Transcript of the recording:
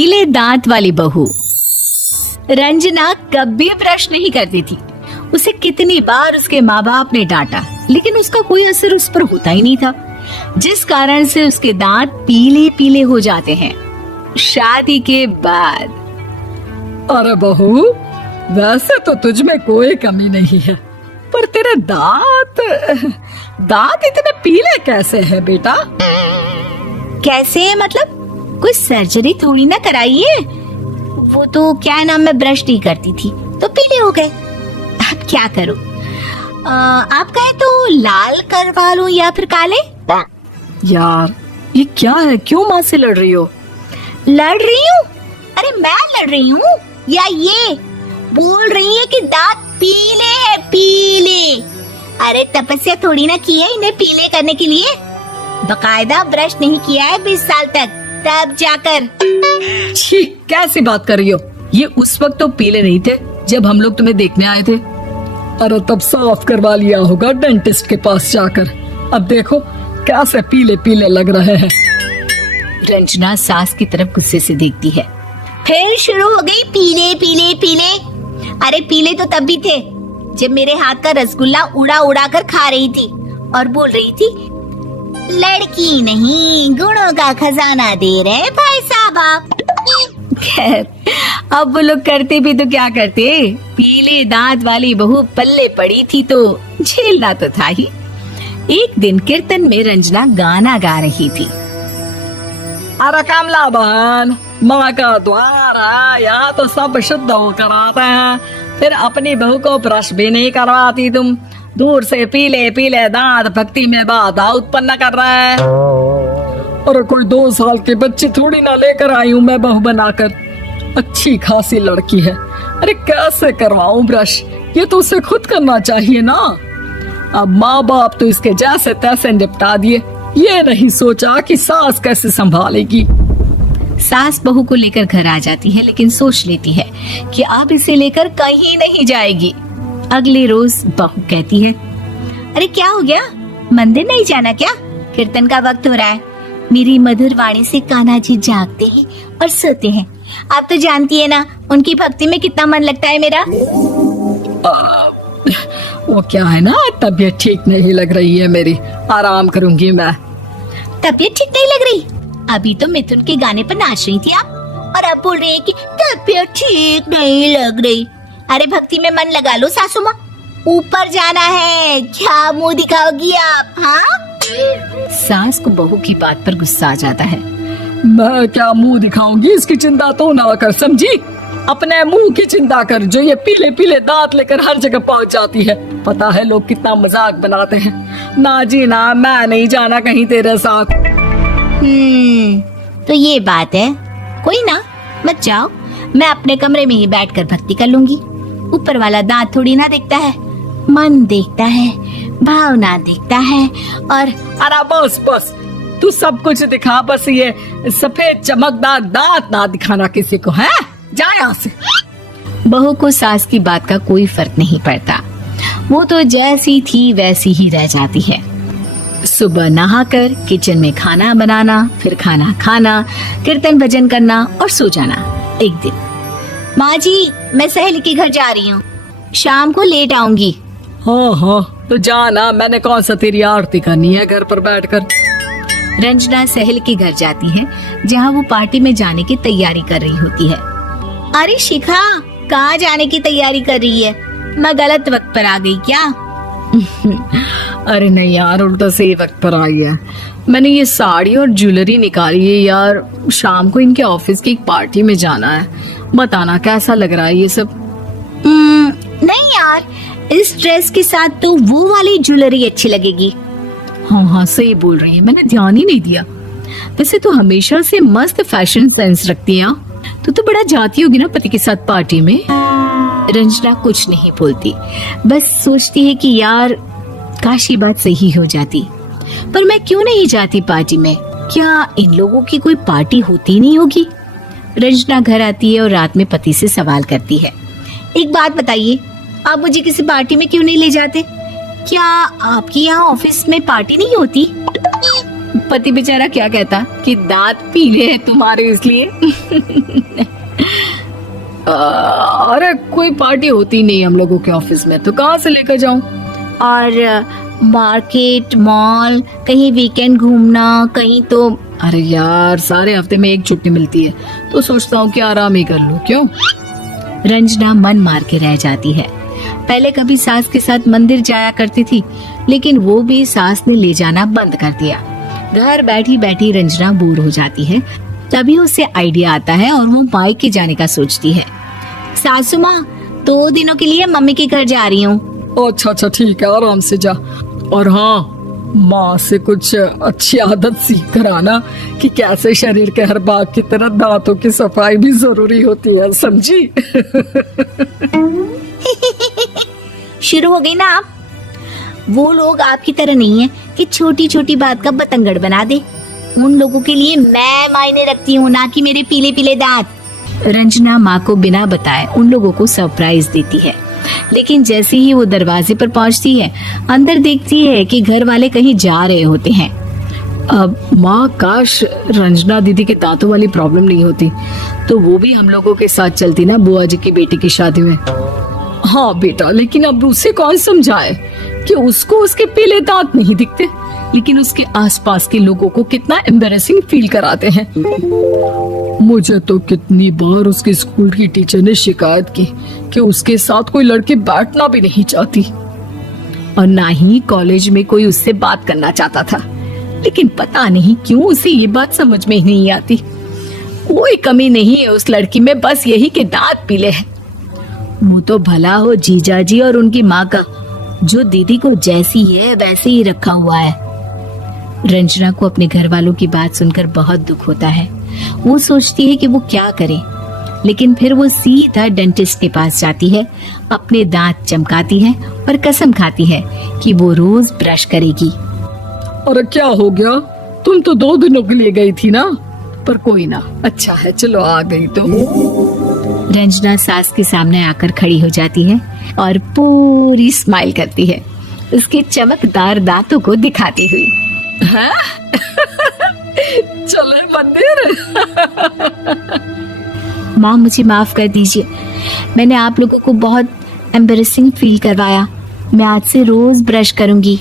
पीले दांत वाली बहू। रंजना कभी ब्रश नहीं करती थी। उसे कितनी बार उसके माँ बाप ने डांटा, लेकिन उसका कोई असर उस पर होता ही नहीं था, जिस कारण से उसके दांत पीले पीले हो जाते हैं। शादी के बाद। अरे बहू, वैसे तो तुझ में कोई कमी नहीं है, पर तेरे दांत इतने पीले कैसे हैं बेटा? कैसे मतलब? कोई सर्जरी थोड़ी ना कराई है। वो तो क्या नाम, मैं ब्रश नहीं करती थी तो पीले हो गए। अब क्या करूं? आप कहे तो लाल करवा लूं या फिर काले? यार ये क्या है, क्यों माँ से लड़ रही हो? लड़ रही हूँ? अरे मैं लड़ रही हूँ या ये बोल रही है कि दांत पीले है, पीले। अरे तपस्या थोड़ी ना की है इन्हें पीले करने के लिए। बकायदा ब्रश नहीं किया है 20 साल तक, तब जाकर। छी, कैसी बात कर रही हो? ये उस वक्त तो पीले नहीं थे जब हम लोग तुम्हें देखने आए थे। अरे तब साफ करवा लिया होगा डेंटिस्ट के पास जाकर। अब देखो कैसे पीले पीले लग रहे हैं। रंजना सास की तरफ गुस्से से देखती है। फिर शुरू हो गई पीले पीले पीले। अरे पीले तो तब भी थे जब मेरे हाथ का रसगुल्ला उड़ा उड़ा कर खा रही थी और बोल रही थी, लड़की नहीं गुणों का खजाना दे रहे भाई साहब आप। खैर, अब वो लोग करते भी तो क्या करते, पीले दांत वाली बहू पल्ले पड़ी थी तो झेलना तो था ही। एक दिन कीर्तन में रंजना गाना गा रही थी। अरे कमला बहन, माँ का द्वार है, यहाँ तो सब शुद्ध होकर आते हैं, फिर अपनी बहू को ब्रश भी नहीं करवाती तुम। दूर से पीले पीले दांत भक्ति में बाधा उत्पन्न कर रहा है। अरे कोई 2 साल के बच्चे थोड़ी ना लेकर आई हूँ मैं बहू बनाकर। अच्छी खासी लड़की है, अरे कैसे करवाऊं ब्रश? ये तो उसे खुद करना चाहिए ना। अब माँ बाप तो इसके जैसे तैसे निपटा दिए, ये नहीं सोचा कि सास कैसे संभालेगी। सास बहू को लेकर घर आ जाती है, लेकिन सोच लेती है कि अब इसे लेकर कहीं नहीं जाएगी। अगले रोज बहू कहती है, अरे क्या हो गया, मंदिर नहीं जाना क्या? कीर्तन का वक्त हो रहा है। मेरी मधुर वाणी से कान्हा जी जागते हैं और सोते हैं। आप तो जानती है ना उनकी भक्ति में कितना मन लगता है मेरा। वो क्या है ना, तबीयत ठीक नहीं लग रही है मेरी, आराम करूंगी मैं। तबीयत ठीक नहीं लग रही? अभी तो मिथुन के गाने पर नाच रही थी आप, और अब बोल रही है कि तबीयत ठीक नहीं लग रही। अरे भक्ति में मन लगा लो सासू माँ, ऊपर जाना है, क्या मुंह दिखाओगी आप? हाँ? सास को बहू की बात पर गुस्सा आ जाता है। मैं क्या मुंह दिखाऊंगी, इसकी चिंता तो ना कर, समझी? अपने मुंह की चिंता कर, जो ये पीले पीले दांत लेकर हर जगह पहुंच जाती है। पता है लोग कितना मजाक बनाते हैं। ना जी ना, मैं नहीं जाना कहीं तेरे साथ। तो ये बात है। कोई ना, मत जाओ, मैं अपने कमरे में ही बैठकर भक्ति कर लूंगी। ऊपर वाला दांत थोड़ी ना देखता है, मन देखता है, भावना देखता है। और अरे बस बस, तू सब कुछ दिखा, बस ये सफेद चमकदार दांत ना दिखाना किसी को, है? जा यहाँ से। बहू को सास की बात का कोई फर्क नहीं पड़ता, वो तो जैसी थी वैसी ही रह जाती है। सुबह नहाकर किचन में खाना बनाना, फिर खाना खाना, कीर्तन भजन करना और सो जाना। एक दिन, माँ जी मैं सहेली के घर जा रही हूँ, शाम को लेट आऊंगी। हाँ हाँ तो जाना, मैंने कौन सा तेरी आरती करनी है घर पर बैठकर। रंजना सहेली के घर जाती है, जहाँ वो पार्टी में जाने की तैयारी कर रही होती है। अरे शिखा, कहाँ जाने की तैयारी कर रही है? मैं गलत वक्त पर आ गई क्या? अरे नहीं यार, उल्टा सही वक्त पर आई है। मैंने ये साड़ी और ज्वेलरी निकाली है यार, शाम को इनके ऑफिस की एक पार्टी में जाना है। बताना कैसा लग रहा है ये सब? नहीं यार, इस ड्रेस के साथ तो वो वाली ज्वेलरी अच्छी लगेगी। हाँ हाँ सही बोल रही है, मैंने ध्यान ही नहीं दिया। वैसे तो हमेशा से मस्त फैशन सेंस रखती है। तो बड़ा जाती होगी ना पति के साथ पार्टी में। रंजना कुछ नहीं बोलती, बस सोचती है कि यार काश ये बात सही हो जाती, पर मैं क्यों नहीं जाती पार्टी में? क्या इन लोगों की कोई पार्टी होती नहीं होगी? रंजना घर आती है और रात में पति से सवाल करती है, एक बात बताइए, आप मुझे किसी पार्टी में क्यों नहीं ले जाते? क्या आपकी यहाँ ऑफिस में पार्टी नहीं होती? पति बेचारा क्या कहता कि दांत पीले हैं तुम्हारे इसलिए। अरे कोई पार्टी होती नहीं हम लोगों के ऑफिस में, तो कहाँ से लेकर जाऊं? और मार्केट, मॉल, कहीं वीकेंड घूमना, कहीं तो। अरे यार, सारे हफ्ते में एक छुट्टी मिलती है, तो सोचता हूँ कि आराम ही कर लूं। क्यों? रंजना मन मार के रह जाती है। पहले कभी सास के साथ मंदिर जाया करती थी, लेकिन वो भी सास ने ले जाना बंद कर दिया। घर बैठी बैठी रंजना बोर हो जाती है। तभी उसे आइडिया आता है और वो मायके जाने का सोचती है। सासू माँ, 2 दिनों के लिए मम्मी के घर जा रही हूँ। अच्छा अच्छा, ठीक है, आराम से जा। और हाँ, माँ से कुछ अच्छी आदत सीख कर आना कि कैसे शरीर के हर भाग की तरह दांतों की सफाई भी जरूरी होती है, समझी? शुरू हो गई ना आप। वो लोग आपकी तरह नहीं है कि छोटी छोटी बात का बतंगड़ बना दे। उन लोगों के लिए मैं मायने रखती हूँ, ना कि मेरे पीले पीले दांत। रंजना माँ को बिना बताए उन लोगों को सरप्राइज देती है, लेकिन जैसे ही वो दरवाजे पर पहुंचती है, अंदर देखती है कि घर वाले कहीं जा रहे होते हैं। अब माँ, काश रंजना दीदी के दांतों वाली प्रॉब्लम नहीं होती, तो वो भी हम लोगों के साथ चलती ना बुआ जी की बेटी की शादी में। हाँ बेटा, लेकिन अब उसे कौन समझाए कि उसको उसके पीले दांत नहीं दिखते, लेकिन उसके आसपास के लोगों को कितना एम्बैरेसिंग फील कराते हैं। मुझे तो कितनी बार उसके स्कूल की टीचर ने शिकायत की कि उसके साथ कोई लड़की बैठना भी नहीं चाहती, और ना ही कॉलेज में कोई उससे बात करना चाहता था। लेकिन पता नहीं क्यों उसे ये बात समझ में ही नहीं आती। कोई कमी नहीं है उस लड़की में, बस यही कि दांत पीले हैं। वो तो भला हो जीजा जी और उनकी माँ का, जो दीदी को जैसी है वैसे ही रखा हुआ है। रंजना को अपने घर वालों की बात सुनकर बहुत दुख होता है। वो सोचती है कि वो क्या करे, लेकिन फिर वो सीधा डेंटिस्ट के पास जाती है, अपने दांत चमकाती है और कसम खाती है कि वो रोज ब्रश करेगी। अरे क्या हो गया? तुम तो 2 दिनों के लिए गई थी ना, पर कोई ना, अच्छा है, चलो आ गई तो। रंजना सास के सामने आकर खड़ी हो जाती है और पूरी स्माइल करती है, उसके चमकदार दांतों को दिखाती हुई। हैं? चले मंदिर? माँ, मुझे माफ कर दीजिए, मैंने आप लोगों को बहुत एम्बैरेसिंग फील करवाया। मैं आज से रोज ब्रश करूंगी।